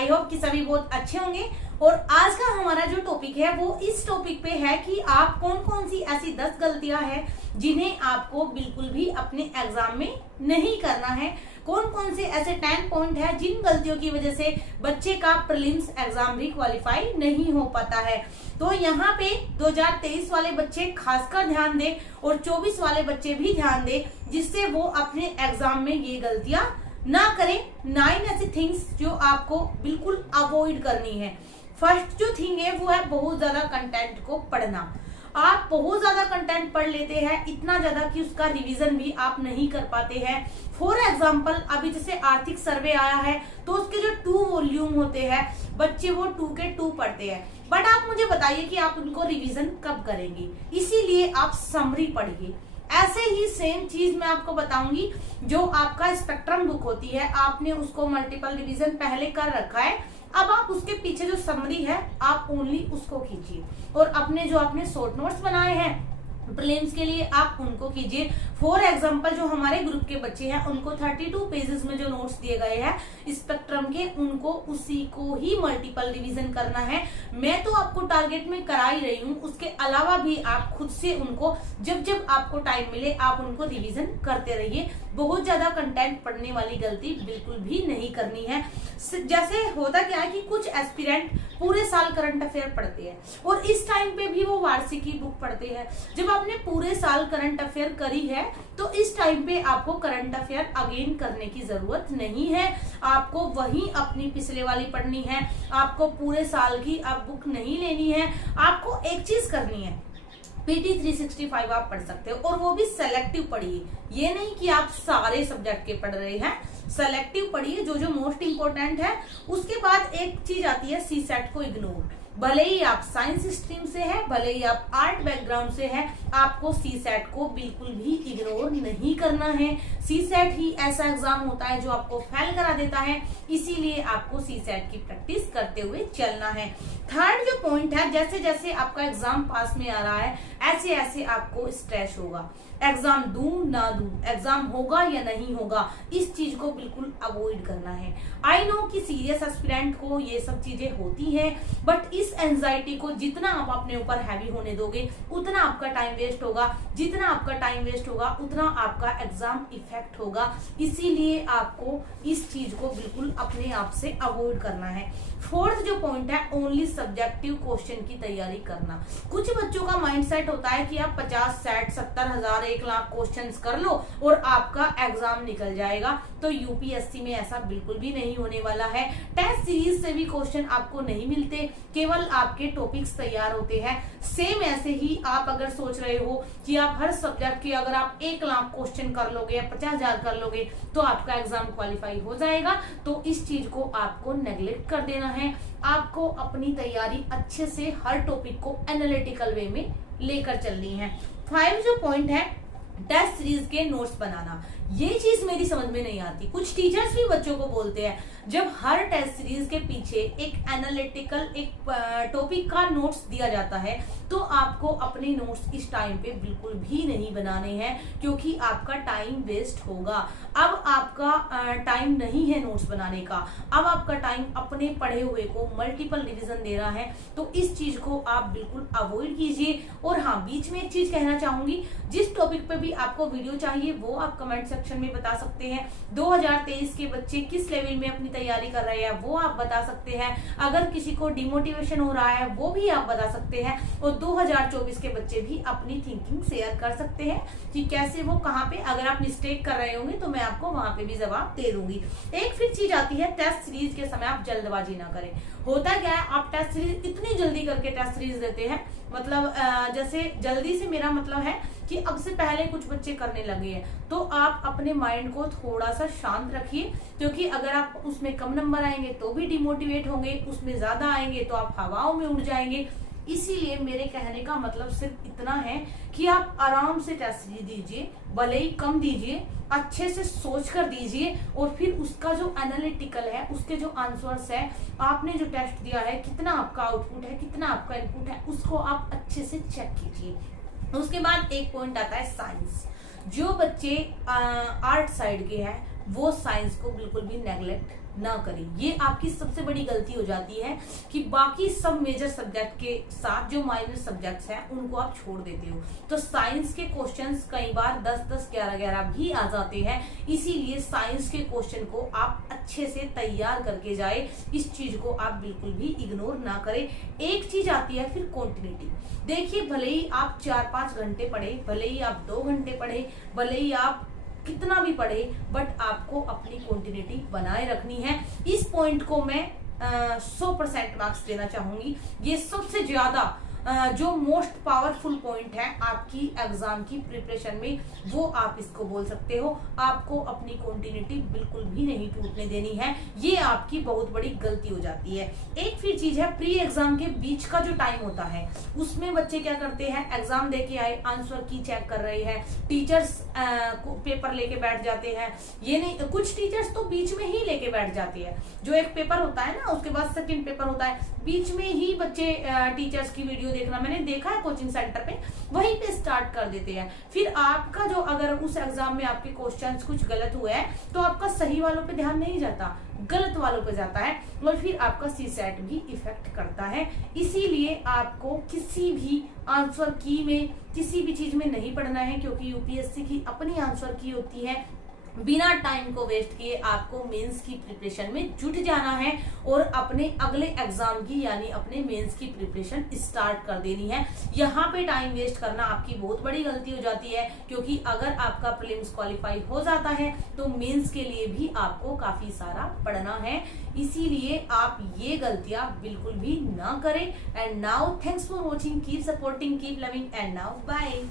I hope कि सभी बहुत अच्छे होंगे। और आज का हमारा जो टॉपिक है वो इस टॉपिक पे है कि आप कौन कौन सी ऐसी 10 गलतियां हैं जिन्हें आपको बिल्कुल भी अपने एग्जाम में नहीं करना है। कौन कौन से ऐसे 10 पॉइंट है जिन गलतियों की वजह से बच्चे का प्रीलिम्स एग्जाम भी क्वालिफाई नहीं हो पाता है। तो यहाँ पे 2023 वाले बच्चे खासकर ध्यान दें और 24 वाले बच्चे भी ध्यान दें, जिससे वो अपने एग्जाम में ये गलतियां ना करें। 9 ऐसी थिंग्स जो आपको बिल्कुल अवॉइड करनी है। फर्स्ट जो थिंग है वो है बहुत ज्यादा कंटेंट को पढ़ना। आप बहुत ज्यादा कंटेंट पढ़ लेते हैं, इतना ज्यादा कि उसका रिवीजन भी आप नहीं कर पाते हैं। फॉर एग्जाम्पल अभी जैसे आर्थिक सर्वे आया है तो उसके जो 2 वॉल्यूम होते हैं बच्चे वो 2 के 2 पढ़ते हैं, बट आप मुझे बताइए कि आप उनको रिवीजन कब करेंगे। इसीलिए आप समरी पढ़िए। ऐसे ही सेम चीज मैं आपको बताऊंगी, जो आपका स्पेक्ट्रम बुक होती है आपने उसको मल्टीपल रिवीजन पहले कर रखा है, अब आप उसके पीछे जो समरी है आप ओनली उसको खींचिए और अपने जो आपने शॉर्ट नोट्स बनाए हैं प्रीलिम्स के लिए आप उनको कीजिए। फॉर एग्जाम्पल जो हमारे ग्रुप के बच्चे हैं उनको 32 पेजेस में जो नोट्स दिए गए हैं स्पेक्ट्रम के, उनको उसी को ही मल्टीपल रिवीजन करना है। मैं तो आपको टारगेट में करा ही रही हूँ, उसके अलावा भी आप खुद से उनको जब जब आपको टाइम मिले आप उनको रिवीजन करते रहिए। बहुत ज्यादा कंटेंट पढ़ने वाली गलती बिल्कुल भी नहीं करनी है। जैसे होता क्या है कि कुछ एस्पिरेंट पूरे साल करंट अफेयर पढ़ते हैं और इस टाइम पे भी वो वार्षिकी बुक पढ़ते हैं। जब आपने पूरे साल करंट अफेयर करी है तो इस टाइम पे आपको करंट अफेयर अगेन करने की जरूरत नहीं है। आपको वही अपनी पिछले वाली पढ़नी है, आपको पूरे साल की अब बुक नहीं लेनी है। आपको एक चीज करनी है, पीटी 365 आप पढ़ सकते हो और वो भी सेलेक्टिव पढ़िए। ये नहीं कि आप सारे सब्जेक्ट के पढ़ रहे हैं, सेलेक्टिव पढ़िए जो जो मोस्ट इंपोर्टेंट है। उसके बाद एक चीज आती है सी सेट को इग्नोर। भले ही आप साइंस स्ट्रीम से है, भले ही आप आर्ट बैकग्राउंड से है, आपको सी सेट को बिल्कुल भी इग्नोर नहीं करना है। सी सेट ही ऐसा एग्जाम होता है जो आपको फेल करा देता है, इसीलिए आपको सी सेट की प्रैक्टिस करते हुए चलना है। थर्ड जो पॉइंट है, जैसे जैसे आपका एग्जाम पास में आ रहा है ऐसे ऐसे आपको स्ट्रेस होगा। एग्जाम दूं ना दूं, एग्जाम होगा या नहीं होगा, इस चीज को बिल्कुल अवॉइड करना है। आई नो कि सीरियस एस्पिरेंट को ये सब चीजें होती हैं, बट इस एंजाइटी को जितना आप अपने ऊपर हैवी होने दोगे उतना आपका टाइम वेस्ट होगा। जितना आपका टाइम वेस्ट होगा उतना आपका एग्जाम इफेक्ट होगा। इसीलिए आपको इस चीज को बिल्कुल अपने आप से अवॉइड करना है। फोर्थ जो पॉइंट है, ओनली सब्जेक्टिव क्वेश्चन की तैयारी करना। कुछ बच्चों का माइंडसेट होता है कि आप 50, 60, 70,000, 1 लाख क्वेश्चंस कर लो और आपका एग्जाम निकल जाएगा। तो यूपीएससी में ऐसा बिल्कुल भी नहीं होने वाला है। टेस्ट सीरीज से भी क्वेश्चन आपको नहीं मिलते, केवल आपके टॉपिक्स तैयार होते हैं। सेम ऐसे ही आप अगर सोच रहे हो कि आप हर सब्जेक्ट के अगर आप 1 लाख क्वेश्चन कर लोगे या 50,000 कर लोगे तो आपका एग्जाम क्वालिफाई हो जाएगा, तो इस चीज को आपको नेग्लेक्ट कर देना है। आपको अपनी तैयारी अच्छे से हर टॉपिक को एनालिटिकल वे में लेकर चलनी है। 5 जो पॉइंट है, टेस्ट सीरीज के नोट्स बनाना। ये चीज मेरी समझ में नहीं आती। कुछ टीचर्स भी बच्चों को बोलते हैं जब हर टेस्ट सीरीज के पीछे एक एनालिटिकल एक टॉपिक का नोट्स दिया जाता है तो आपको अपने नोट्स इस टाइम पे बिल्कुल भी नहीं बनाने हैं, क्योंकि आपका टाइम वेस्ट होगा। अब आपका टाइम नहीं है नोट्स बनाने का, अब आपका टाइम अपने पढ़े हुए को मल्टीपल रिवीजन देना है। तो इस चीज को आप बिल्कुल अवॉइड कीजिए। और हाँ, बीच में एक चीज कहना चाहूंगी, जिस टॉपिक पे भी आपको वीडियो चाहिए वो आप कमेंट सेक्शन में बता सकते हैं। 2023 के बच्चे किस लेवल में अपनी तैयारी कर रहे हैं वो आप बता सकते हैं। अगर किसी को डिमोटिवेशन हो रहा है वो भी आप बता सकते हैं। और 2024 के बच्चे भी अपनी थिंकिंग शेयर कर सकते हैं कि कैसे वो कहाँ पे अगर आप मिस्टेक कर रहे होंगे तो मैं आपको वहां पे भी जवाब दे दूंगी। एक फिर चीज आती है, टेस्ट सीरीज के समय आप जल्दबाजी ना करें। होता क्या है, आप टेस्ट सीरीज इतनी जल्दी करके टेस्ट सीरीज देते हैं, मतलब जैसे जल्दी से मेरा मतलब है कि अब से पहले कुछ बच्चे करने लगे हैं, तो आप अपने माइंड को थोड़ा सा शांत रखिए। क्योंकि अगर आप उसमें कम नंबर आएंगे तो भी डिमोटिवेट होंगे, उसमें ज्यादा आएंगे तो आप हवाओं में उड़ जाएंगे। इसीलिए मेरे कहने का मतलब सिर्फ इतना है कि आप आराम से टेस्ट सीरीज दीजिए, भले ही कम दीजिए, अच्छे से सोच कर दीजिए और फिर उसका जो एनालिटिकल है, उसके जो आंसर्स है, आपने जो टेस्ट दिया है, कितना आपका आउटपुट है, कितना आपका इनपुट है, उसको आप अच्छे से चेक कीजिए। उसके बाद एक पॉइंट आता है साइंस। जो बच्चे आर्ट साइड के हैं वो साइंस को बिल्कुल भी नेग्लेक्ट ना करें। ये आपकी सबसे बड़ी गलती हो जाती है कि बाकी सब मेजर सब्जेक्ट के साथ जो माइनर सब्जेक्ट्स हैं उनको आप छोड़ देते हो। तो साइंस के क्वेश्चंस कई बार 10-10, 11-11 भी आ जाते हैं, इसीलिए साइंस के क्वेश्चन को आप अच्छे से तैयार करके जाए। इस चीज को आप बिल्कुल भी इग्नोर ना करें। एक चीज आती है फिर कॉन्टिन्यूटी। देखिए, भले ही आप 4-5 घंटे पढ़े, भले ही आप 2 घंटे पढ़े, भले ही आप कितना भी पढ़े, बट आपको अपनी कंटिन्यूटी बनाए रखनी है। इस पॉइंट को मैं 100% मार्क्स देना चाहूंगी। ये सबसे ज्यादा जो मोस्ट पावरफुल पॉइंट है आपकी एग्जाम की प्रिपरेशन में, वो आप इसको बोल सकते हो। आपको अपनी कंटिन्यूटी बिल्कुल भी नहीं टूटने देनी है, ये आपकी बहुत बड़ी गलती हो जाती है। एक फिर चीज है, प्री एग्जाम के बीच का जो टाइम होता है उसमें बच्चे क्या करते हैं, एग्जाम देके आए, आंसर की चेक कर रहे हैं, टीचर्स पेपर लेके बैठ जाते हैं। ये नहीं, कुछ टीचर्स तो बीच में ही लेके बैठ जाते हैं। जो एक पेपर होता है ना, उसके बाद सेकंड पेपर होता है, बीच में ही बच्चे टीचर्स की वीडियो देखना, मैंने देखा है कोचिंग सेंटर पे, वहीं पे स्टार्ट कर देते हैं। फिर आपका जो, अगर उस एग्जाम में आपके क्वेश्चंस कुछ गलत हुए हैं तो आपका सही वालों पे ध्यान नहीं जाता, गलत वालों पे जाता है, और फिर आपका सीसेट भी इफेक्ट करता है। इसीलिए आपको किसी भी आंसर की में, किसी भी चीज में नहीं पढ़ना है, क्योंकि यूपीएससी की अपनी आंसर की होती है। बिना टाइम को वेस्ट किए आपको मेंस की प्रिपरेशन में जुट जाना है और अपने अगले एग्जाम की, यानी अपने मेंस की प्रिपरेशन स्टार्ट कर देनी है। यहाँ पे टाइम वेस्ट करना आपकी बहुत बड़ी गलती हो जाती है, क्योंकि अगर आपका प्रीलिम्स क्वालिफाई हो जाता है तो मेंस के लिए भी आपको काफी सारा पढ़ना है। इसीलिए आप ये गलतियां बिल्कुल भी ना करें। And now thanks for watching, keep supporting, keep loving, and now bye.